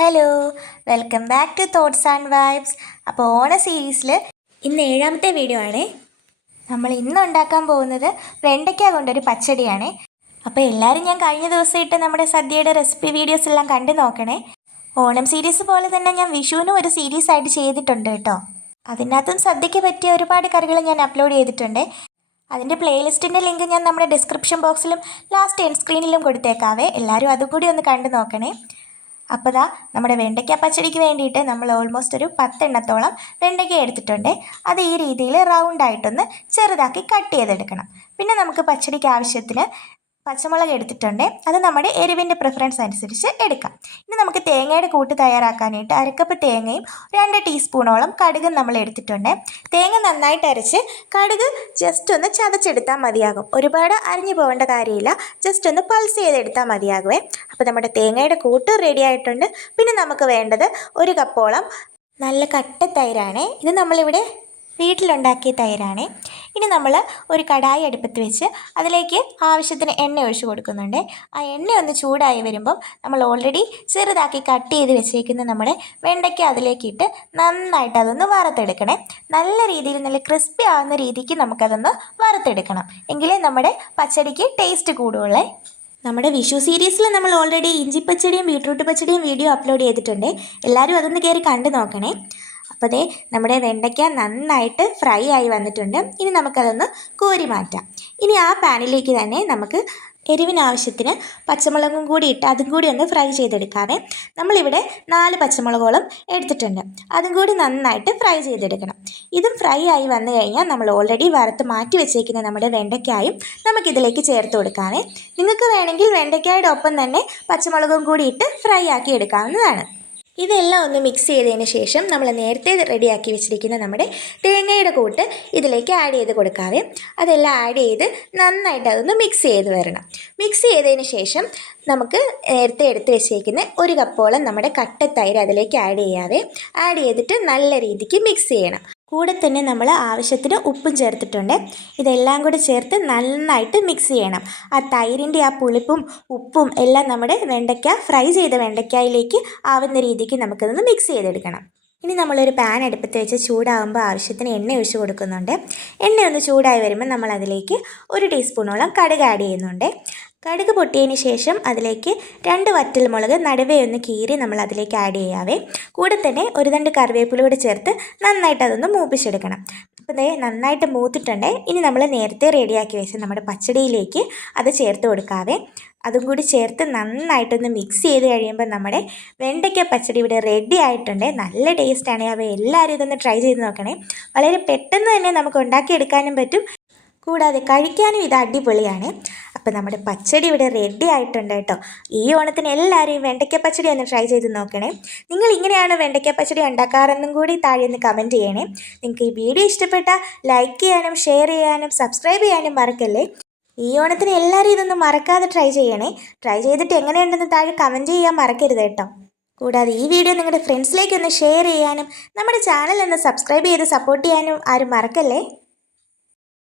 Hello, welcome back to thoughts and vibes. അപ്പോൾ ഓണ സീരീസിൽ ഇന്ന് 7ാമത്തെ വീഡിയോ ആണ്. നമ്മൾ ഇന്ന് ഉണ്ടാക്കാൻ പോകുന്നത് വെണ്ടയ്ക്ക കൊണ്ടൊരു പച്ചടിയാണ്. അപ്പോൾ എല്ലാവരും ഞാൻ കഴിഞ്ഞ ദിവസമായിട്ട് നമ്മുടെ സദ്യയുടെ റെസിപ്പി വീഡിയോസ് എല്ലാം കണ്ടു നോക്കണേ. ഓണം സീരീസ് പോലെ തന്നെ ഞാൻ വിഷുവിനും ഒരു സീരീസ് ആയിട്ട് ചെയ്തിട്ടുണ്ട് കേട്ടോ. അതിനകത്തും സദ്യയ്ക്ക് പറ്റിയ ഒരുപാട് കറികൾ ഞാൻ അപ്ലോഡ് ചെയ്തിട്ടുണ്ട്. അതിൻ്റെ പ്ലേലിസ്റ്റിൻ്റെ ലിങ്ക് ഞാൻ നമ്മുടെ ഡിസ്ക്രിപ്ഷൻ ബോക്സിലും ലാസ്റ്റ് എൻഡ് സ്ക്രീനിലും കൊടുത്തേക്കാവേ. എല്ലാവരും അതുകൂടി ഒന്ന് കണ്ടു നോക്കണേ. അപ്പോൾ നമ്മുടെ വെണ്ടയ്ക്ക പച്ചടിക്ക് വേണ്ടിയിട്ട് നമ്മൾ ഓൾമോസ്റ്റ് ഒരു 10 എണ്ണത്തോളം വെണ്ടയ്ക്ക എടുത്തിട്ടുണ്ട്. അത് ഈ രീതിയിൽ റൗണ്ടായിട്ടൊന്ന് ചെറുതാക്കി കട്ട് ചെയ്തെടുക്കണം. പിന്നെ നമുക്ക് പച്ചടിക്ക് ആവശ്യത്തിന് പച്ചമുളക് എടുത്തിട്ടുണ്ട്. അത് നമ്മുടെ എരിവിൻ്റെ പ്രിഫറൻസ് അനുസരിച്ച് എടുക്കാം. ഇനി നമുക്ക് തേങ്ങയുടെ കൂട്ട് തയ്യാറാക്കാനായിട്ട് അരക്കപ്പ് തേങ്ങയും 2 ടീസ്പൂണോളം കടുകും നമ്മൾ എടുത്തിട്ടുണ്ട്. തേങ്ങ നന്നായിട്ട് അരച്ച് കടുക് ജസ്റ്റ് ഒന്ന് ചതച്ചെടുത്താൽ മതിയാകും. ഒരുപാട് അരിഞ്ഞു പോകേണ്ട കാര്യമില്ല, ജസ്റ്റ് ഒന്ന് പൾസ് ചെയ്തെടുത്താൽ മതിയാകുമേ. അപ്പോൾ നമ്മുടെ തേങ്ങയുടെ കൂട്ട് റെഡി ആയിട്ടുണ്ട്. പിന്നെ നമുക്ക് വേണ്ടത് 1 കപ്പോളം നല്ല കട്ട തൈരാണ്. ഇത് നമ്മളിവിടെ വീട്ടിലുണ്ടാക്കിയ തൈരാണ്. ഇനി നമ്മൾ ഒരു കടായി അടുപ്പത്ത് വെച്ച് അതിലേക്ക് ആവശ്യത്തിന് എണ്ണ ഒഴിച്ച് കൊടുക്കുന്നുണ്ട്. ആ എണ്ണ ഒന്ന് ചൂടായി വരുമ്പം നമ്മൾ ഓൾറെഡി ചെറുതാക്കി കട്ട് ചെയ്ത് വെച്ചേക്കുന്ന നമ്മുടെ വെണ്ടയ്ക്ക അതിലേക്കിട്ട് നന്നായിട്ട് അതൊന്ന് വറുത്തെടുക്കണേ. നല്ല രീതിയിൽ നല്ല ക്രിസ്പി ആവുന്ന രീതിക്ക് നമുക്കതൊന്ന് വറുത്തെടുക്കണം. എങ്കിലേ നമ്മുടെ പച്ചടിക്ക് ടേസ്റ്റ് കൂടുകയുള്ളേ. നമ്മുടെ വിഷു സീരീസിൽ നമ്മൾ ഓൾറെഡി ഇഞ്ചിപ്പച്ചടിയും ബീട്രൂട്ട് പച്ചടിയും വീഡിയോ അപ്ലോഡ് ചെയ്തിട്ടുണ്ട്. എല്ലാവരും അതൊന്ന് കയറി കണ്ടു നോക്കണേ. അപ്പോൾ നമ്മുടെ വെണ്ടയ്ക്ക നന്നായിട്ട് ഫ്രൈ ആയി വന്നിട്ടുണ്ട്. ഇനി നമുക്കതൊന്ന് കോരി മാറ്റാം. ഇനി ആ പാനിലേക്ക് തന്നെ നമുക്ക് എരിവിനാവശ്യത്തിന് പച്ചമുളകും കൂടി ഇട്ട് അതും കൂടി ഒന്ന് ഫ്രൈ ചെയ്തെടുക്കാവേ. നമ്മളിവിടെ 4 പച്ചമുളകോളം എടുത്തിട്ടുണ്ട്. അതും കൂടി നന്നായിട്ട് ഫ്രൈ ചെയ്തെടുക്കണം. ഇതും ഫ്രൈ ആയി വന്നു കഴിഞ്ഞാൽ നമ്മൾ ഓൾറെഡി വറുത്ത് മാറ്റി വെച്ചേക്കുന്ന നമ്മുടെ വെണ്ടയ്ക്കായും നമുക്കിതിലേക്ക് ചേർത്ത് കൊടുക്കാവേ. നിങ്ങൾക്ക് വേണമെങ്കിൽ വെണ്ടയ്ക്കായുടെ ഒപ്പം തന്നെ പച്ചമുളകും കൂടി ഇട്ട് ഫ്രൈ ആക്കി എടുക്കാവുന്നതാണ്. ഇതെല്ലാം ഒന്ന് മിക്സ് ചെയ്തതിന് ശേഷം നമ്മൾ നേരത്തെ റെഡിയാക്കി വെച്ചിരിക്കുന്ന നമ്മുടെ തേങ്ങയുടെ കൂട്ട് ഇതിലേക്ക് ആഡ് ചെയ്ത് കൊടുക്കാവേ. അതെല്ലാം ആഡ് ചെയ്ത് നന്നായിട്ട് അതൊന്ന് മിക്സ് ചെയ്ത് വരണം. മിക്സ് ചെയ്തതിന് ശേഷം നമുക്ക് നേരത്തെ എടുത്ത് വെച്ചേക്കുന്ന 1 കപ്പോളം നമ്മുടെ കട്ട തൈര് അതിലേക്ക് ആഡ് ചെയ്യാവേ. ആഡ് ചെയ്തിട്ട് നല്ല രീതിക്ക് മിക്സ് ചെയ്യണം. കൂടെ തന്നെ നമ്മൾ ആവശ്യത്തിന് ഉപ്പും ചേർത്തിട്ടുണ്ട്. ഇതെല്ലാം കൂടി ചേർത്ത് നന്നായിട്ട് മിക്സ് ചെയ്യണം. ആ തൈരിൻ്റെ ആ പുളിപ്പും ഉപ്പും എല്ലാം നമ്മുടെ ഫ്രൈ ചെയ്ത വെണ്ടയ്ക്കായിലേക്ക് ആവുന്ന രീതിക്ക് നമുക്കതൊന്ന് മിക്സ് ചെയ്തെടുക്കണം. ഇനി നമ്മളൊരു പാൻ അടുപ്പത്ത് വെച്ച് ചൂടാകുമ്പോൾ ആവശ്യത്തിന് എണ്ണ ഒഴിച്ച് കൊടുക്കുന്നുണ്ട്. എണ്ണ ഒന്ന് ചൂടായി വരുമ്പോൾ നമ്മൾ അതിലേക്ക് 1 ടീസ്പൂണോളം കടുക് ആഡ് ചെയ്യുന്നുണ്ട്. കടുക് പൊട്ടിയതിന് ശേഷം അതിലേക്ക് 2 വറ്റൽമുളക് നടുവേ ഒന്ന് കീറി നമ്മൾ അതിലേക്ക് ആഡ് ചെയ്യാവേ. കൂടെ തന്നെ 1 തണ്ട് കറിവേപ്പില കൂടി ചേർത്ത് നന്നായിട്ട് അതൊന്ന് മൂപ്പിച്ചെടുക്കണം. അപ്പോൾ നന്നായിട്ട് മൂത്തിട്ടുണ്ട്. ഇനി നമ്മൾ നേരത്തെ റെഡിയാക്കി വെച്ച നമ്മുടെ പച്ചടിയിലേക്ക് അത് ചേർത്ത് കൊടുക്കാവേ. അതും കൂടി ചേർത്ത് നന്നായിട്ടൊന്ന് മിക്സ് ചെയ്ത് കഴിയുമ്പോൾ നമ്മുടെ വെണ്ടയ്ക്ക പച്ചടി ഇവിടെ റെഡി ആയിട്ടുണ്ട്. നല്ല ടേസ്റ്റാണ്. അപ്പോൾ എല്ലാവരും ഇതൊന്ന് ട്രൈ ചെയ്ത് നോക്കണേ. വളരെ പെട്ടെന്ന് തന്നെ നമുക്ക് ഉണ്ടാക്കിയെടുക്കാനും പറ്റും, കൂടാതെ കഴിക്കാനും ഇത് അടിപൊളിയാണ്. അപ്പോൾ നമ്മുടെ പച്ചടി ഇവിടെ റെഡി ആയിട്ടുണ്ട് കേട്ടോ. ഈ ഓണത്തിന് എല്ലാവരും വെണ്ടയ്ക്ക പച്ചടി ഒന്ന് ട്രൈ ചെയ്ത് നോക്കണേ. നിങ്ങൾ ഇങ്ങനെയാണ് വെണ്ടയ്ക്ക പച്ചടി ഉണ്ടാക്കാറെന്നും കൂടി താഴെ ഒന്ന് കമൻറ്റ് ചെയ്യണേ. നിങ്ങൾക്ക് ഈ വീഡിയോ ഇഷ്ടപ്പെട്ടാൽ ലൈക്ക് ചെയ്യാനും ഷെയർ ചെയ്യാനും സബ്സ്ക്രൈബ് ചെയ്യാനും മറക്കല്ലേ. ഈ ഓണത്തിന് എല്ലാവരും ഇതൊന്നും മറക്കാതെ ട്രൈ ചെയ്യണേ. ട്രൈ ചെയ്തിട്ട് എങ്ങനെയുണ്ടെന്ന് താഴെ കമൻറ്റ് ചെയ്യാൻ മറക്കരുത് കേട്ടോ. കൂടാതെ ഈ വീഡിയോ നിങ്ങളുടെ ഫ്രണ്ട്സിലേക്ക് ഒന്ന് ഷെയർ ചെയ്യാനും നമ്മുടെ ചാനൽ ഒന്ന് സബ്സ്ക്രൈബ് ചെയ്ത് സപ്പോർട്ട് ചെയ്യാനും ആരും മറക്കല്ലേ.